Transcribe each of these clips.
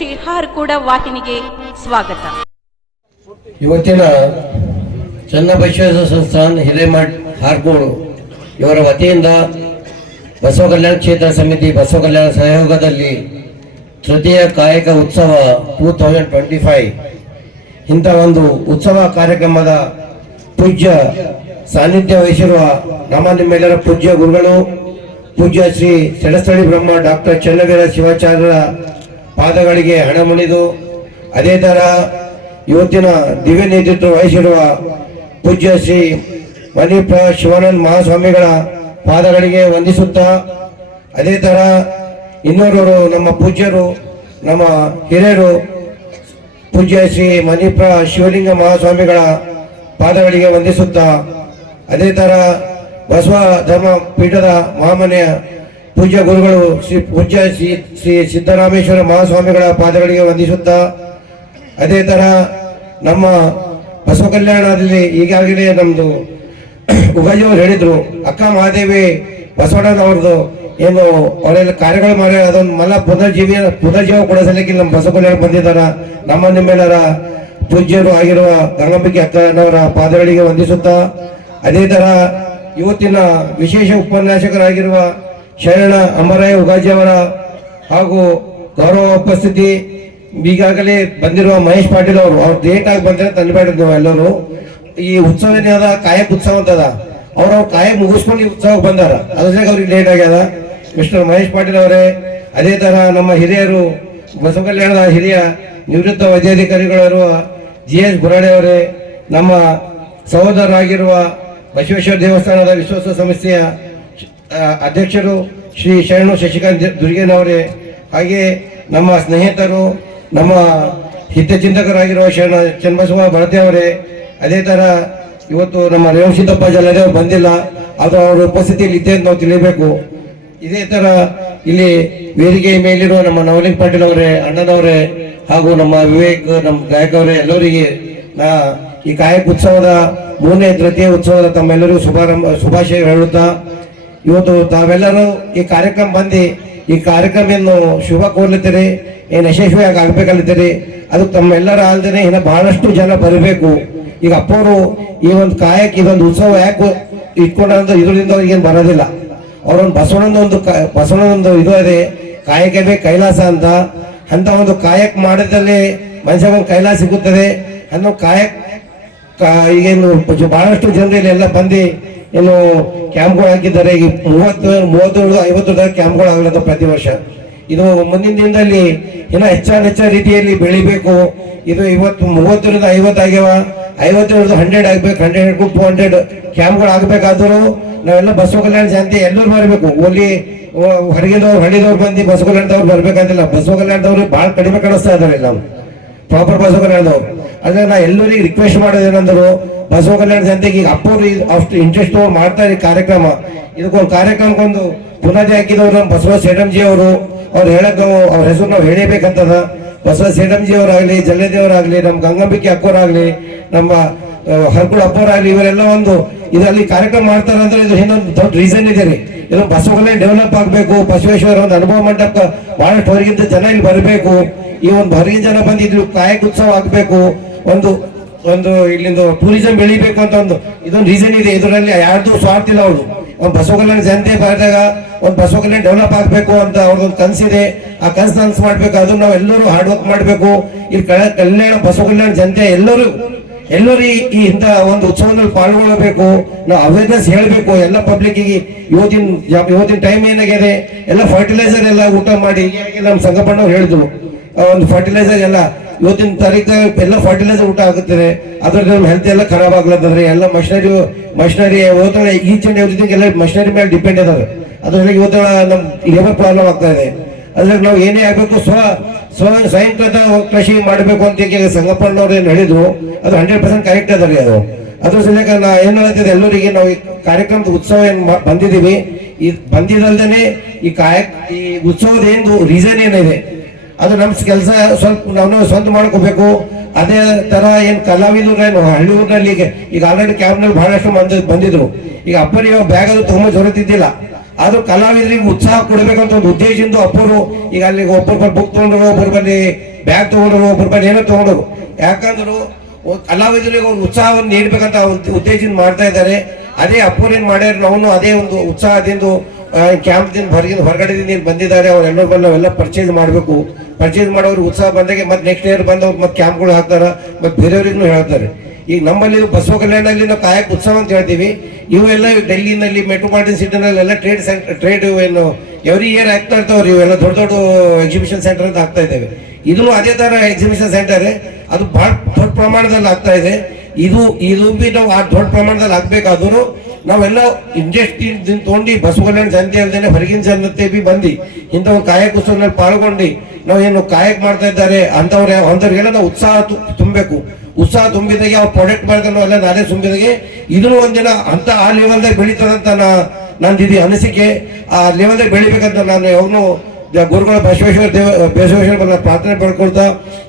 ಶ್ರೀ ಹಾರ್ಕೂಡ ವಾಹಿನಿಗೆ ಸ್ವಾಗತ. ಇವತ್ತಿನ ಚನ್ನಬಸವೇಶ್ವರ ಸಂಸ್ಥಾನ ಹಿರೇಮಠ್ ಹಾರ್ಗೋಡು, ಇವರ ವತಿಯಿಂದ ಬಸವ ಕಲ್ಯಾಣ ಕ್ಷೇತ್ರ ಸಮಿತಿ, ಬಸವ ಕಲ್ಯಾಣ ಸಹಯೋಗದಲ್ಲಿ ತೃತೀಯ ಕಾಯಕ ಉತ್ಸವ ಟೂ ತೌಸಂಡ್ ಟ್ವೆಂಟಿ ಫೈವ್ ಇಂಥ ಒಂದು ಉತ್ಸವ ಕಾರ್ಯಕ್ರಮದ ಪೂಜ್ಯ ಸಾನ್ನಿಧ್ಯ ವಹಿಸಿರುವ ನಮ್ಮ ನಿಮ್ಮೆಲ್ಲರ ಪೂಜ್ಯ ಗುರುಗಳು, ಪೂಜ್ಯ ಶ್ರೀ ಸೆಡಸ್ಥಳಿ ಬ್ರಹ್ಮ ಡಾಕ್ಟರ್ ಚನ್ನವೀರ ಶಿವಾಚಾರ್ಯರ ಪಾದಗಳಿಗೆ ಹಣ ಮುಣಿದು ಅದೇ ತರ ಇವತ್ತಿನ ದಿವ್ಯ ನೇತೃತ್ವ ವಹಿಸಿರುವ ಪೂಜ್ಯ ಶ್ರೀ ಮಣಿಪ್ರ ಶಿವಾನಂದ ಮಹಾಸ್ವಾಮಿಗಳ ಪಾದಗಳಿಗೆ ವಂದಿಸುತ್ತಾ ಅದೇ ಥರ ಇನ್ನೋರವರು ನಮ್ಮ ಪೂಜ್ಯರು, ನಮ್ಮ ಹಿರಿಯರು, ಪೂಜ್ಯ ಶ್ರೀ ಮಣಿಪ್ರ ಶಿವಲಿಂಗ ಮಹಾಸ್ವಾಮಿಗಳ ಪಾದಗಳಿಗೆ ವಂದಿಸುತ್ತಾ ಅದೇ ಥರ ಬಸವ ಧರ್ಮ ಪೀಠದ ಮಹಾಮನೆಯ ಪೂಜ್ಯ ಗುರುಗಳು ಶ್ರೀ ಪೂಜ್ಯ ಶ್ರೀ ಶ್ರೀ ಸಿದ್ದರಾಮೇಶ್ವರ ಮಹಾಸ್ವಾಮಿಗಳ ಪಾದಗಳಿಗೆ ವಂದಿಸುತ್ತಾ, ಅದೇ ತರ ನಮ್ಮ ಬಸವ ಕಲ್ಯಾಣದಲ್ಲಿ ಈಗಾಗಲೇ ನಮ್ಮದು ಉಗಾಜಿ ಹೇಳಿದರು, ಅಕ್ಕ ಮಹಾದೇವಿ, ಬಸವಣ್ಣನವ್ರದ್ದು ಏನು ಅವರೆಲ್ಲ ಕಾರ್ಯಗಳು ಮಾಡಿ, ಅದೊಂದು ಮಲ್ಲ ಪುನರ್ಜೀವಿ, ಪುನರ್ಜೀವ ಕೂಡ ಸಲಕ್ಕೆ ನಮ್ಮ ಬಸವ ಕಲ್ಯಾಣ ಬಂದಿದ್ದಾರ. ನಮ್ಮ ನಿಮ್ಮೆಲ್ಲರ ಪೂಜ್ಯರು ಆಗಿರುವ ಗಂಗಂಬಿಕೆ ಅಕ್ಕನವರ ಪಾದಗಳಿಗೆ ವಂದಿಸುತ್ತಾ, ಅದೇ ತರ ಇವತ್ತಿನ ವಿಶೇಷ ಉಪನ್ಯಾಸಕರಾಗಿರುವ ಶರಣ ಅಮರಾಯ ಉಗಾಜಿಯವರ ಹಾಗೂ ಗೌರವ ಉಪಸ್ಥಿತಿ ಈಗಾಗಲೇ ಬಂದಿರುವ ಮಹೇಶ್ ಪಾಟೀಲ್ ಅವರು, ಅವ್ರು ಡೇಟ್ ಆಗಿ ಬಂದ್ರೆ ನೀವು ಎಲ್ಲರೂ. ಈ ಉತ್ಸವ ಏನಾದ ಕಾಯಕ್ ಉತ್ಸವ ಅಂತದ ಅವ್ರ ಅವ್ರು ಕಾಯಕ್ ಮುಗಿಸ್ಕೊಂಡು ಈ ಉತ್ಸವಕ್ಕೆ ಬಂದಾರ. ಅದ್ರಾಗ ಅವ್ರಿಗೆ ಲೇಟ್ ಆಗ್ಯದ ಮಿಸ್ಟರ್ ಮಹೇಶ್ ಪಾಟೀಲ್ ಅವರೇ, ಅದೇ ತರ ನಮ್ಮ ಹಿರಿಯರು ಬಸವ ಕಲ್ಯಾಣದ ಹಿರಿಯ ನಿವೃತ್ತ ವೈದ್ಯಾಧಿಕಾರಿಗಳಿರುವ ಜಿ ಎಸ್ ಬುರಾಡೆ ಅವರೇ, ನಮ್ಮ ಸಹೋದರರಾಗಿರುವ ಬಸವೇಶ್ವರ ದೇವಸ್ಥಾನದ ವಿಶ್ವಾಸ ಸಂಸ್ಥೆಯ ಅಧ್ಯಕ್ಷರು ಶ್ರೀ ಶರಣು ಶಶಿಕಾಂತ್ ದುರ್ಗೇನವರೇ, ಹಾಗೆ ನಮ್ಮ ಸ್ನೇಹಿತರು, ನಮ್ಮ ಹಿತಚಿಂತಕರಾಗಿರುವ ಶರಣ ಚನ್ನಬಸವ ಭರತಿ ಅವರೇ, ಅದೇ ಥರ ಇವತ್ತು ನಮ್ಮ ರೇವಸಿದ್ದಪ್ಪ ಜಲ್ಲದೆ ಬಂದಿಲ್ಲ, ಆದರೆ ಅವರ ಉಪಸ್ಥಿತಿಯಲ್ಲಿ ಇದೆ ಅಂತ ನಾವು ತಿಳಿಬೇಕು ಇದೇ ಥರ ಇಲ್ಲಿ ವೇದಿಕೆ ಮೇಲಿರುವ ನಮ್ಮ ನವಲಿಂಗ್ ಪಾಟೀಲ್ ಅವರೇ, ಅಣ್ಣನವರೇ, ಹಾಗೂ ನಮ್ಮ ವಿವೇಕ್, ನಮ್ಮ ಗಾಯಕ ಅವರೇ, ಎಲ್ಲರಿಗೆ ನಾ ಈ ಕಾಯಕ ಉತ್ಸವದ ಮೂರನೇ ತೃತೀಯ ಉತ್ಸವದ ತಮ್ಮೆಲ್ಲರಿಗೂ ಶುಭಾರಂಭ, ಶುಭಾಶಯ ಹೇಳುತ್ತಾ ಇವತ್ತು ತಾವೆಲ್ಲರೂ ಈ ಕಾರ್ಯಕ್ರಮ ಬಂದು, ಈ ಕಾರ್ಯಕ್ರಮ ಏನು ಶುಭ ಕೋರ್ಲಿದ್ದೀರಿ ಏನು ಯಶಸ್ವಿಯಾಗಿ ಆಗ್ಬೇಕಲ್ಲಿದ್ದೀರಿ. ಅದು ತಮ್ಮೆಲ್ಲರ ಅಲ್ದೇ ಇನ್ನು ಬಹಳಷ್ಟು ಜನ ಬರಬೇಕು. ಈಗ ಅಪ್ಪವರು ಈ ಒಂದು ಕಾಯಕ್ಕೆ ಇದೊಂದು ಉತ್ಸವ ಯಾಕೆ ಇಟ್ಕೊಂಡ್ರೆ ಇದರಿಂದ ಅವ್ರಿಗೇನು ಬರೋದಿಲ್ಲ. ಅವರೊಂದು ಬಸವಣ್ಣನ ಒಂದು ಕ- ಬಸವಣ್ಣನ ಒಂದು ಇದು ಇದೆ ಕಾಯಕವೇ ಕೈಲಾಸ ಅಂತ. ಅಂತ ಒಂದು ಕಾಯಕ ಮಾಡಿದಲ್ಲಿ ಮನುಷ್ಯ ಒಂದು ಕೈಲಾಸ ಸಿಗುತ್ತದೆ. ಅನ್ನೋ ಕಾಯಕ ಈಗೇನು ಬಹಳಷ್ಟು ಜನರು ಎಲ್ಲ ಬಂದು ಏನು ಕ್ಯಾಂಪ್ಗಳು ಹಾಕಿದ್ದಾರೆ. ಈಗ ಮೂವತ್ತು, ಮೂವತ್ತೇಳು, ಐವತ್ತು ಕ್ಯಾಂಪ್ಗಳು ಆಗಲಂತ ಪ್ರತಿ ವರ್ಷ. ಇದು ಮುಂದಿನ ದಿನದಲ್ಲಿ ಇನ್ನು ಹೆಚ್ಚಾನ ಹೆಚ್ಚ ರೀತಿಯಲ್ಲಿ ಬೆಳಿಬೇಕು. ಇದು ಇವತ್ತು ಮೂವತ್ತರಿಂದ ಐವತ್ತು ಆಗ್ಯಾವ. ಐವತ್ತೇಳು ಹಂಡ್ರೆಡ್ ಆಗ್ಬೇಕು. ಹಂಡ್ರೆಡ್ ಟು ಹಂಡ್ರೆಡ್ ಕ್ಯಾಂಪ್ಗಳು ಆಗ್ಬೇಕಾದ್ರು ನಾವೆಲ್ಲ ಬಸವ ಕಲ್ಯಾಣ ಜಯಂತಿ ಎಲ್ಲರೂ ಬರಬೇಕು. ಓಲಿ ಹೊರಗಿನವ್ರು ಹಳ್ಳಿದವ್ರು ಬಂದು ಬಸವ ಕಲ್ಯಾಣದವ್ರು ಬರ್ಬೇಕಂತಿಲ್ಲ. ಬಸವ ಕಲ್ಯಾಣದವ್ರು ಭಾಳ ಕಡಿಮೆ ಕಾಣಿಸ್ತಾ ಇದಾರೆ ಇಲ್ಲ. ಪ್ರಾಪರ್ ಬಸವ ಕಲ್ಯಾಣದವ್ರು. ಅಂದ್ರೆ ನಾ ಎಲ್ಲರಿಗೆ ರಿಕ್ವೆಸ್ಟ್ ಮಾಡೋದೇನಂದ್ರು ಬಸವ ಕಲ್ಯಾಣ ಜನತೆಗೆ ಈಗ ಅಪ್ಪವ್ರು ಈ- ಅಷ್ಟು ಇಂಟ್ರೆಸ್ಟ್ ಮಾಡ್ತಾರೆ ಈ ಕಾರ್ಯಕ್ರಮ. ಇದಕ್ಕೊಂದು ಕಾರ್ಯಕ್ರಮಕ್ಕೊಂದು ಪುನಾದಿ ಹಾಕಿದವರು ನಮ್ಮ ಬಸವ ಸೇಡಂಜಿ ಅವರು. ಅವ್ರು ಹೇಳಕ್ ಅವ್ರ ಹೆಸರು ನಾವು ಹೇಳಬೇಕಂತದ. ಬಸವ ಸೇಡಂಜಿ ಅವರಾಗ್ಲಿ, ಜಲ್ಲೆದೇವರಾಗ್ಲಿ, ನಮ್ಮ ಗಂಗಾಂಬಿಕೆ ಅಕ್ಕೋರಾಗ್ಲಿ, ನಮ್ಮ ಹರ್ಕುಳ ಆಗಲಿ ಇವರೆಲ್ಲ ಒಂದು ಇದರಲ್ಲಿ ಕಾರ್ಯಕ್ರಮ ಮಾಡ್ತಾರೆ ಅಂದ್ರೆ ಇದು ಇನ್ನೊಂದು ದೊಡ್ಡ ರೀಸನ್ ಇದೆ ರೀ. ಇದು ಬಸವಕಲ್ಯಾಣ ಡೆವಲಪ್ ಆಗಬೇಕು, ಬಸವೇಶ್ವರ ಒಂದು ಅನುಭವ ಮಂಟಪ ಬಹಳಷ್ಟು ಹೊರಗಿಂತ ಜನ ಇಲ್ಲಿ ಬರಬೇಕು. ಈ ಒಂದು ಹೊರಗಿನ ಜನ ಬಂದಿದ್ರು ಕಾಯಕ ಉತ್ಸವ ಆಗಬೇಕು. ಒಂದು ಒಂದು ಇಲ್ಲಿಂದ ಟೂರಿಸಂ ಬೆಳಿಬೇಕು ಅಂತ ಒಂದು, ಇದೊಂದು ರೀಸನ್ ಇದೆ. ಇದರಲ್ಲಿ ಯಾರ್ದು ಸ್ವಾರ್ಥ ಇಲ್ಲ ಅವಳು ಒಂದು ಬಸವ ಕಲ್ಯಾಣ ಜನತೆ ಬರೆದಾಗ ಒಂದು ಬಸವ ಕಲ್ಯಾಣ ಡೆವಲಪ್ ಆಗಬೇಕು ಅಂತ ಅವ್ರದ್ದೊಂದು ಕನಸಿದೆ. ಆ ಕನಸು ನನಸು ಮಾಡಬೇಕು. ಅದನ್ನು ನಾವೆಲ್ಲರೂ ಹಾರ್ಡ್ ವರ್ಕ್ ಮಾಡಬೇಕು. ಇಲ್ಲಿ ಕಲ್ಯಾಣ ಬಸವ ಕಲ್ಯಾಣ ಜನತೆ ಎಲ್ಲರೂ ಎಲ್ಲರೂ ಈ- ಇಂಥ ಒಂದು ಉತ್ಸವದಲ್ಲಿ ಪಾಲ್ಗೊಳ್ಳಬೇಕು. ನಾವು ಅವೇರ್ನೆಸ್ ಹೇಳಬೇಕು. ಎಲ್ಲ ಪಬ್ಲಿಕ್ಕಿಗೆ ಇವತ್ತಿನ ಇವತ್ತಿನ ಟೈಮ್ ಏನಾಗಿದೆ? ಎಲ್ಲ ಫರ್ಟಿಲೈಸರ್ ಎಲ್ಲ ಊಟ ಮಾಡಿ ನಮ್ಮ ಸಂಘಪಣ್ಣವ್ರು ಹೇಳಿದ್ರು. ಒಂದು ಫರ್ಟಿಲೈಸರ್ ಎಲ್ಲ ಇವತ್ತಿನ ತಾರೀಕು ಎಲ್ಲ ಫರ್ಟಿಲೈಸರ್ ಊಟ ಆಗುತ್ತದೆ. ಅದ್ರಲ್ಲಿ ನಮ್ಮ ಹೆಲ್ತ್ ಎಲ್ಲ ಖರಾಬ್ ಆಗ್ಲತ್ತಂದ್ರೆ ಎಲ್ಲ ಮಷಿನರಿ ಮಷಿನರಿ ಓದ್ತಾಳೆ ಈಚ್ ಎವ್ರಿಥಿಂಗ್ ಎಲ್ಲ ಮಷಿನರಿ ಮೇಲೆ ಡಿಪೆಂಡ್ ಇದಾವೆ. ಅದರಲ್ಲಿ ಇವತ್ತು ನಮ್ಮ ಲೇಬರ್ ಪ್ರಾಬ್ಲಮ್ ಆಗ್ತಾ ಇದೆ. ಅದ್ರಾಗ ನಾವು ಏನೇ ಆಗ್ಬೇಕು, ಸ್ವ ಸ್ವ ಸ್ವಯಂಕೃತ ಕೃಷಿ ಮಾಡಬೇಕು ಅಂತ ಈಗ ಸಂಗಪ್ಪನವ್ರು ಏನು ಹೇಳಿದ್ರು, ಅದು ಹಂಡ್ರೆಡ್ ಪರ್ಸೆಂಟ್ ಕರೆಕ್ಟ್ ಅದ ರೀ ಅದು. ಅದ್ರ ಸಲಕ ನಾ ಏನ್ ಹೇಳ್ತಿದ್ದೆ ಎಲ್ಲರಿಗೆ ನಾವು ಈ ಕಾರ್ಯಕ್ರಮದ ಉತ್ಸವ ಏನ್ ಬಂದಿದೀವಿ ಈ ಬಂದಿದಲ್ದೇನೆ ಈ ಕಾಯ, ಈ ಉತ್ಸವದ ಏನು ರೀಸನ್ ಏನಿದೆ, ಅದು ನಮ್ಮ ಕೆಲಸ ಸ್ವಲ್ಪ ನಾವು ಸ್ವಂತ ಮಾಡ್ಕೋಬೇಕು. ಅದೇ ತರ ಏನ್ ಕಲಾವಿದರು ಏನು ಹಳ್ಳಿ ಊರಿನಲ್ಲಿ ಈಗ ಈಗ ಆಲ್ರೆಡಿ ಕ್ಯಾಬ್ನಲ್ಲಿ ಬಹಳಷ್ಟು ಮಂದಿ ಬಂದಿದ್ರು. ಈಗ ಅಪ್ಪನಿಗೆ ಬ್ಯಾಗ್ ಅದು ತುಂಬಾ ಹೊರತಿದ್ದಿಲ್ಲ ಆದ್ರೂ ಕಲಾವಿದರಿಗೆ ಉತ್ಸಾಹ ಕೊಡಬೇಕಂತ ಒಂದು ಉದ್ದೇಶದಿಂದ ಒಬ್ಬರು ಈಗ ಅಲ್ಲಿ ಒಬ್ಬರು ಬರ್ ಬುಕ್ ತಗೊಂಡ್ರು, ಒಬ್ಬರು ಬಲ್ಲಿ ಬ್ಯಾಗ್ ತಗೊಂಡ್ರು, ಒಬ್ಬರು ಬಲ್ಲಿ ಏನೋ ತಗೊಂಡ್ರು. ಯಾಕಂದ್ರು ಕಲಾವಿದರಿಗೆ ಒಂದು ಉತ್ಸಾಹವನ್ನು ನೀಡಬೇಕಂತ ಉದ್ದೇಶದಿಂದ ಮಾಡ್ತಾ ಇದ್ದಾರೆ. ಅದೇ ಅಪ್ಪೂರೇನ್ ಮಾಡ್ಯಾರ ನಾವು ಅದೇ ಒಂದು ಉತ್ಸಾಹದಿಂದ ಕ್ಯಾಂಪ್ದಿಂದ ಹೊರಗಿಂದ ಹೊರಗಡೆದಿಂದ ಏನು ಬಂದಿದ್ದಾರೆ, ಅವರೆಲ್ಲರೂ ಬಂದು ನಾವೆಲ್ಲ ಪರ್ಚೇಸ್ ಮಾಡಬೇಕು. ಪರ್ಚೇಸ್ ಮಾಡೋರು ಉತ್ಸಾಹ ಬಂದಾಗೆ ಮತ್ತೆ ನೆಕ್ಸ್ಟ್ ಇಯರ್ ಬಂದವ್ರು ಮತ್ತೆ ಕ್ಯಾಂಪ್ಗಳು ಹಾಕ್ತಾರೆ, ಮತ್ತೆ ಬೇರೆಯವ್ರಿಗೂ ಹೇಳ್ತಾರೆ. ಈಗ ನಮ್ಮಲ್ಲಿ ಬಸವ ಕಲ್ಯಾಣದಲ್ಲಿ ನಾವು ಕಾಯಕ ಉತ್ಸವ ಅಂತ ಹೇಳ್ತೀವಿ. ಇವೆಲ್ಲ ಡೆಲ್ಲಿನಲ್ಲಿ, ಮೆಟ್ರೋಪಾಲಿಟನ್ ಸಿಟಿನಲ್ಲಿ ಎಲ್ಲ ಟ್ರೇಡ್ ಸೆಂಟರ್ ಟ್ರೇಡ್ ಏನು ಎವ್ರಿ ಇಯರ್ ಆಗ್ತಾ ಇರ್ತಾವ್ರಿ ಇವೆಲ್ಲ ದೊಡ್ಡ ದೊಡ್ಡ ಎಕ್ಸಿಬಿಷನ್ ಸೆಂಟರ್ ಅಂತ ಆಗ್ತಾ ಇದ್ದೇವೆ. ಇದನ್ನು ಅದೇ ತರ ಎಕ್ಸಿಬಿಷನ್ ಸೆಂಟರ್ ಅದು ಭಾಳ ದೊಡ್ಡ ಪ್ರಮಾಣದಲ್ಲಿ ಆಗ್ತಾ ಇದೆ. ಇದು ಇದು ಬಿ ನಾವು ಆ ದೊಡ್ಡ ಪ್ರಮಾಣದಲ್ಲಿ ಆಗ್ಬೇಕಾದ್ರೂ ನಾವೆಲ್ಲ ಇಂಡಸ್ಟ್ರಿ ತೊಗೊಂಡು ಬಸವ ಕಲ್ಯಾಣ ಜನತೆ ಅಲ್ಲದೆ ಹೊರಗಿನ ಜನತೆ ಬಿ ಬಂದು ಇಂಥ ಒಂದು ಕಾಯಕ ಉತ್ಸವದಲ್ಲಿ ಪಾಲ್ಗೊಂಡು ನಾವೇನು ಕಾಯಕ ಮಾಡ್ತಾ ಇದ್ದಾರೆ ಅಂಥವ್ರೆ ಅಂಥವ್ರಿಗೆಲ್ಲ ನಾವು ಉತ್ಸಾಹ ತುಂಬಬೇಕು. ಉತ್ಸಾಹ ತುಂಬಿದಾಗೆ ಅವ್ರು ಪ್ರಾಡಕ್ಟ್ ಮಾಡಿದ್ರು ಎಲ್ಲ ನಾನೇ ತುಂಬಿದಾಗೆ. ಇದನ್ನು ಒಂದಿನ ಅಂತ ಆ ಲೆವೆಲ್ದಾಗ ಬೆಳೀತದಂತ ನಾ ನಂದಿದೆ ಅನಿಸಿಕೆ. ಆ ಲೆವೆಲ್ದಾಗ ಬೆಳಿಬೇಕಂತ ನಾನು ಅವನು ಗುರುಗಳ ಬಸವೇಶ್ವರ ದೇವ ಬಸವೇಶ್ವರ ಪ್ರಾರ್ಥನೆ ಪಡ್ಕೊಳ್ತಾ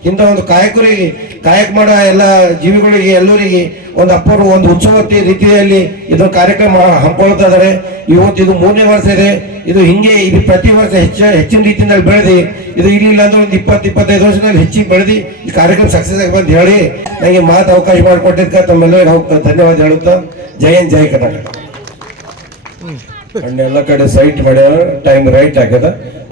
ಇಂಥ ಒಂದು ಕಾಯಕರಿಗೆ, ಕಾಯಕ ಮಾಡೋ ಎಲ್ಲ ಜೀವಿಗಳಿಗೆ, ಎಲ್ಲರಿಗೆ ಒಂದು ಅಪ್ಪರು ಒಂದು ಉತ್ಸವ ರೀತಿಯಲ್ಲಿ ಇದು ಕಾರ್ಯಕ್ರಮ ಹಮ್ಮಿಕೊಳ್ತಾ ಇದ್ದಾರೆ. ಇವತ್ತು ಇದು ಮೂರನೇ ವರ್ಷ ಇದೆ. ಇದು ಹಿಂಗೆ ಇದು ಪ್ರತಿ ವರ್ಷ ಹೆಚ್ಚು, ಹೆಚ್ಚಿನ ರೀತಿಯಲ್ಲಿ ಬೆಳೆದಿ, ಇದು ಇಲ್ಲಿಲ್ಲ ಅಂದ್ರೆ ಒಂದು ಇಪ್ಪತ್ತು, ಇಪ್ಪತ್ತೈದು ವರ್ಷದಲ್ಲಿ ಹೆಚ್ಚಿಗೆ ಬೆಳೆದಿ ಈ ಕಾರ್ಯಕ್ರಮ ಸಕ್ಸಸ್ ಆಗಿ ಬಂದು ಹೇಳಿ. ನನಗೆ ಮಾತು ಅವಕಾಶ ಮಾಡಿಕೊಟ್ಟಿದ್ದ ತಮ್ಮೆಲ್ಲರಿಗೂ ಧನ್ಯವಾದ ಹೇಳುತ್ತಾ. ಜೈ ಜೈ ಕರ್ನಾಟಕ. ಅಂಡ್ ಎಲ್ಲ ಕಡೆ ಸೈಟ್ ಮಾಡ್ಯಾರ ಟೈಮ್ ರೈಟ್ ಆಗ್ಯದ.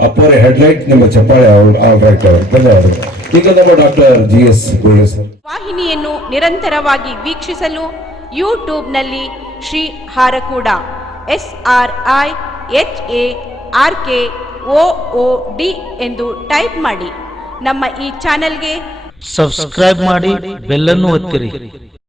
ಅಪ್ಪೋರೆ ಹೆಡ್ಲೈಟ್ ನಿಮ್ಮ ಚಪ್ಪಾಳೆ ಆಲ್ ರೈಟ್ ಧನ್ಯವಾದಗಳು ಈಗ ನಮ್ಮ ಡಾಕ್ಟರ್ ಜಿ ಎಸ್ ಸರ್ ವಾಹಿನಿಯನ್ನು ನಿರಂತರವಾಗಿ ವೀಕ್ಷಿಸಲು ಯೂಟ್ಯೂಬ್ನಲ್ಲಿ Shri Harakuda S R I H A R K O O D ಎಂದು ಟೈಪ್ ಮಾಡಿ. ನಮ್ಮ ಈ ಚಾನೆಲ್ಗೆ ಸಬ್ಸ್ಕ್ರೈಬ್ ಮಾಡಿ ಬೆಲ್ಲನ್ನು ಒತ್ತಿರಿ.